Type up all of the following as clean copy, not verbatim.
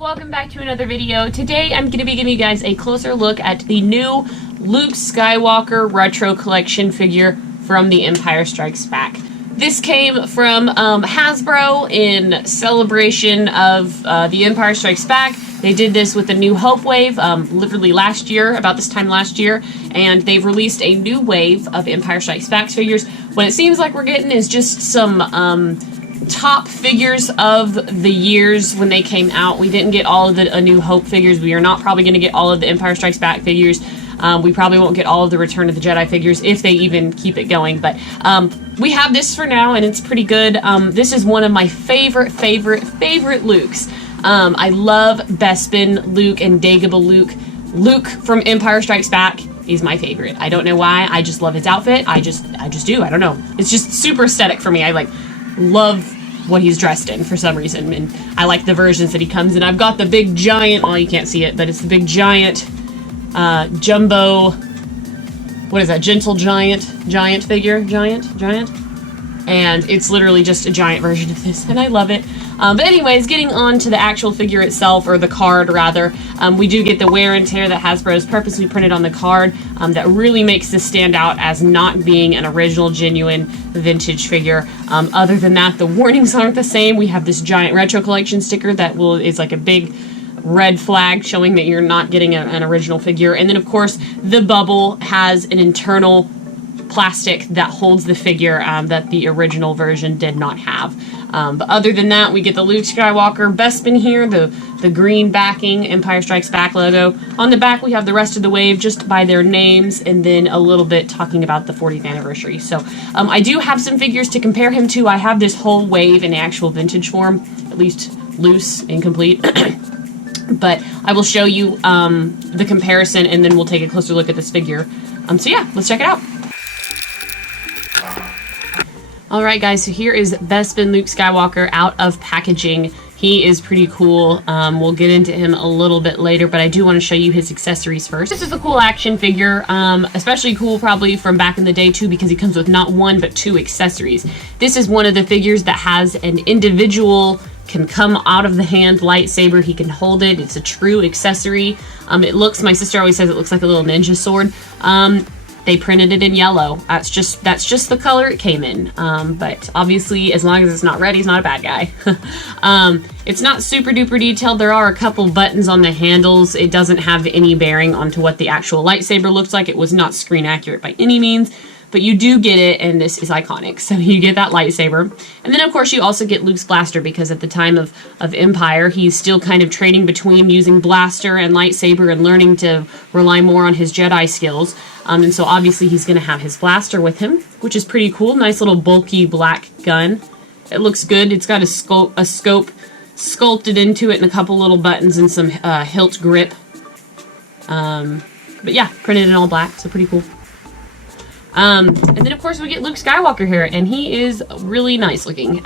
welcome back to another video. Today I'm going to be giving you guys a closer look at the new Luke Skywalker Retro Collection figure from The Empire Strikes Back. This came from Hasbro in celebration of The Empire Strikes Back. They did this with the New Hope wave literally last year, about this time last year, and they've released a new wave of Empire Strikes Back figures. What it seems like we're getting is just some top figures of the years when they came out. We didn't get all of the A New Hope figures. We are not probably going to get all of the Empire Strikes Back figures. We probably won't get all of the Return of the Jedi figures if they even keep it going. But we have this for now, and it's pretty good. This is one of my favorite Lukes. I love Bespin Luke and Dagobah Luke. Luke from Empire Strikes Back is my favorite. I don't know why. I just love his outfit. I just do. I don't know. It's just super aesthetic for me. I love what he's dressed in for some reason, and I like the versions that he comes in. I've got the big giant, well, you can't see it, but it's the big giant jumbo, what is that, gentle giant figure, giant, and it's literally just a giant version of this, and I love it. But anyways, getting on to the actual figure itself, or the card rather, we do get the wear and tear that Hasbro has purposely printed on the card that really makes this stand out as not being an original, genuine, vintage figure. Other than that, the warnings aren't the same. We have this giant retro collection sticker that is like a big red flag showing that you're not getting an original figure. And then, of course, the bubble has an internal plastic that holds the figure that the original version did not have. But other than that, we get the Luke Skywalker Bespin here, the green backing, Empire Strikes Back logo. On the back, we have the rest of the wave just by their names, and then a little bit talking about the 40th anniversary. So I do have some figures to compare him to. I have this whole wave in actual vintage form, at least loose, incomplete. But I will show you the comparison, and then we'll take a closer look at this figure. So yeah, let's check it out. Alright guys, so here is Bespin Luke Skywalker out of packaging. He is pretty cool. We'll get into him a little bit later, but I do want to show you his accessories first. This is a cool action figure, especially cool probably from back in the day too, because he comes with not one but two accessories. This is one of the figures that has an individual, can come out of the hand lightsaber. He can hold it. It's a true accessory. It looks, my sister always says it looks like a little ninja sword. They printed it in yellow. That's just the color it came in. But obviously, as long as it's not red, he's not a bad guy. It's not super duper detailed. There are a couple buttons on the handles. It doesn't have any bearing onto what the actual lightsaber looks like. It was not screen accurate by any means, but you do get it, and this is iconic. So you get that lightsaber. And then, of course, you also get Luke's blaster, because at the time of Empire, he's still kind of trading between using blaster and lightsaber and learning to rely more on his Jedi skills. And so obviously he's going to have his blaster with him, which is pretty cool. Nice little bulky black gun. It looks good. It's got a scope sculpted into it and a couple little buttons and some hilt grip. But yeah, printed in all black, so pretty cool. And then, of course, we get Luke Skywalker here, and he is really nice looking.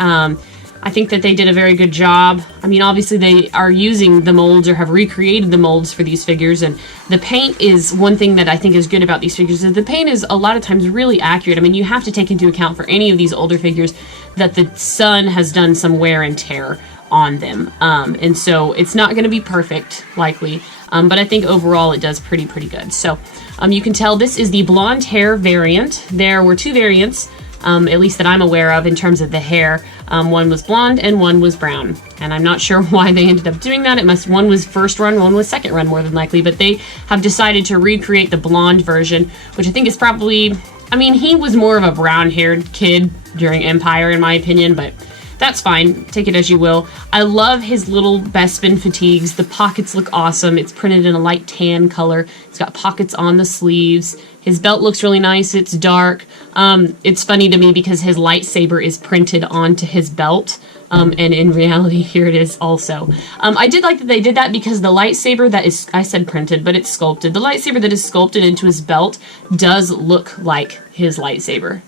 I think that they did a very good job. I mean, obviously they are using the molds or have recreated the molds for these figures, and the paint is one thing that I think is good about these figures. Is the paint is a lot of times really accurate. I mean, you have to take into account for any of these older figures that the sun has done some wear and tear on them. And so it's not going to be perfect, likely. But I think overall it does pretty good. So you can tell this is the blonde hair variant. There were two variants, at least that I'm aware of, in terms of the hair. One was blonde and one was brown. And I'm not sure why they ended up doing that. One was first run, one was second run, more than likely. But they have decided to recreate the blonde version, which I think is probably, I mean, he was more of a brown-haired kid during Empire, in my opinion, but that's fine. Take it as you will. I love his little Bespin fatigues. The pockets look awesome. It's printed in a light tan color. It's got pockets on the sleeves. His belt looks really nice. It's dark. It's funny to me because his lightsaber is printed onto his belt. And in reality, here it is also. I did like that they did that, because the lightsaber that is, I said printed, but it's sculpted. The lightsaber that is sculpted into his belt does look like his lightsaber.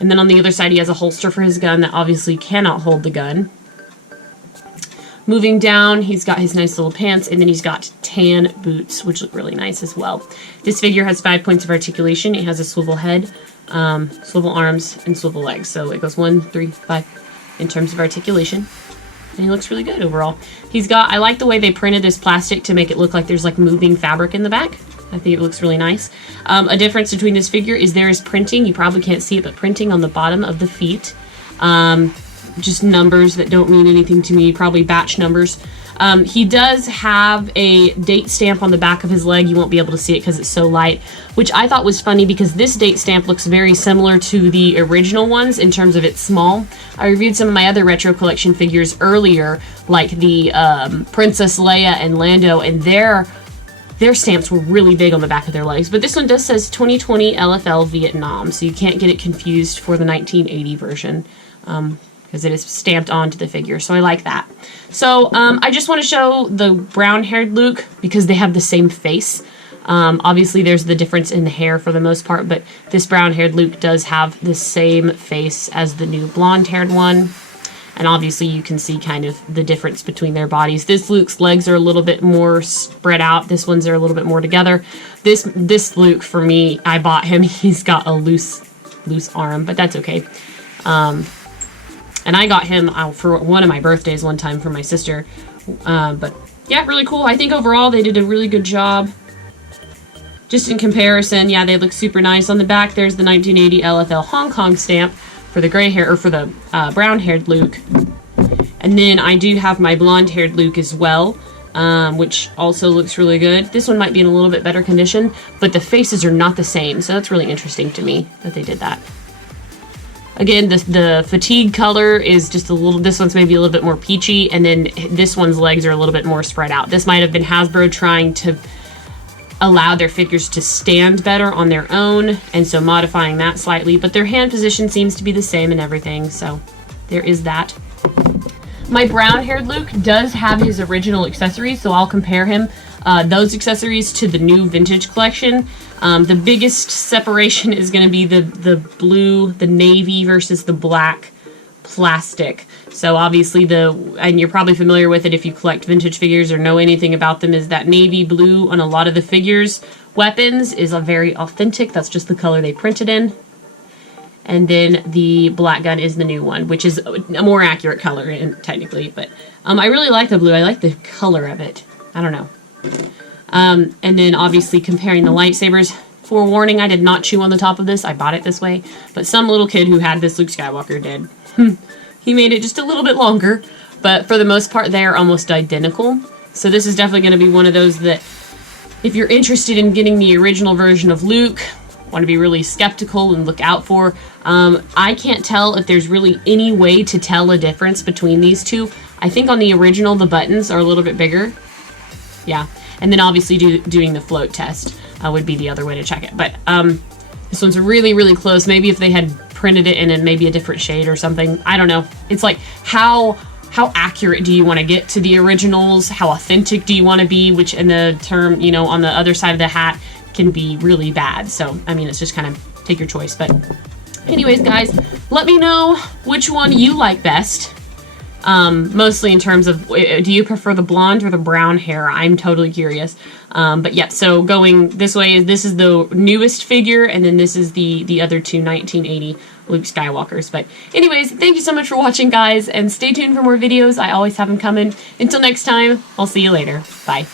And then on the other side, he has a holster for his gun that obviously cannot hold the gun. Moving down, he's got his nice little pants, and then he's got tan boots, which look really nice as well. This figure has 5 points of articulation. It has a swivel head, swivel arms, and swivel legs. So it goes 1, 3, 5 in terms of articulation. And he looks really good overall. I like the way they printed this plastic to make it look like there's like moving fabric in the back. I think it looks really nice. A difference between this figure is there is printing. You probably can't see it, but printing on the bottom of the feet. Just numbers that don't mean anything to me, probably batch numbers. He does have a date stamp on the back of his leg. You won't be able to see it because it's so light, which I thought was funny because this date stamp looks very similar to the original ones in terms of it's small. I reviewed some of my other retro collection figures earlier, like the Princess Leia and Lando, and their stamps were really big on the back of their legs. But this one does says 2020 LFL Vietnam, so you can't get it confused for the 1980 version. Because it is stamped onto the figure, so I like that. So I just want to show the brown-haired Luke because they have the same face. Obviously, there's the difference in the hair for the most part, but this brown-haired Luke does have the same face as the new blonde-haired one. And obviously, you can see kind of the difference between their bodies. This Luke's legs are a little bit more spread out. This one's are a little bit more together. This Luke, for me, I bought him. He's got a loose arm, but that's okay. And I got him for one of my birthdays one time for my sister. But yeah, really cool. I think overall they did a really good job. Just in comparison, yeah, they look super nice. On the back, there's the 1980 LFL Hong Kong stamp for the gray hair, or for the brown-haired Luke. And then I do have my blonde-haired Luke as well, which also looks really good. This one might be in a little bit better condition, but the faces are not the same. So that's really interesting to me that they did that. Again, the fatigue color is just a little, this one's maybe a little bit more peachy, and then this one's legs are a little bit more spread out. This might have been Hasbro trying to allow their figures to stand better on their own, and so modifying that slightly, but their hand position seems to be the same and everything, so there is that. My brown-haired Luke does have his original accessories, so I'll compare him, those accessories, to the new vintage collection. The biggest separation is going to be the blue, the navy versus the black plastic. So obviously and you're probably familiar with it if you collect vintage figures or know anything about them, is that navy blue on a lot of the figures' weapons is a very authentic. That's just the color they printed in. And then the black gun is the new one, which is a more accurate color technically. But I really like the blue. I like the color of it. I don't know. And then obviously comparing the lightsabers. Forewarning, I did not chew on the top of this. I bought it this way. But some little kid who had this Luke Skywalker did. He made it just a little bit longer. But for the most part, they are almost identical. So this is definitely going to be one of those that, if you're interested in getting the original version of Luke, want to be really skeptical and look out for. I can't tell if there's really any way to tell a difference between these two. I think on the original, the buttons are a little bit bigger. Yeah. And then obviously doing the float test would be the other way to check it. But this one's really, really close. Maybe if they had printed it in maybe a different shade or something. I don't know. It's like, how accurate do you want to get to the originals? How authentic do you want to be? Which in the term, you know, on the other side of the hat can be really bad. So, I mean, it's just kind of take your choice. But anyways, guys, let me know which one you like best. Mostly in terms of, do you prefer the blonde or the brown hair? I'm totally curious. But yeah, so going this way, this is the newest figure, and then this is the other two 1980 Luke Skywalkers. But anyways, thank you so much for watching, guys, and stay tuned for more videos. I always have them coming. Until next time, I'll see you later. Bye.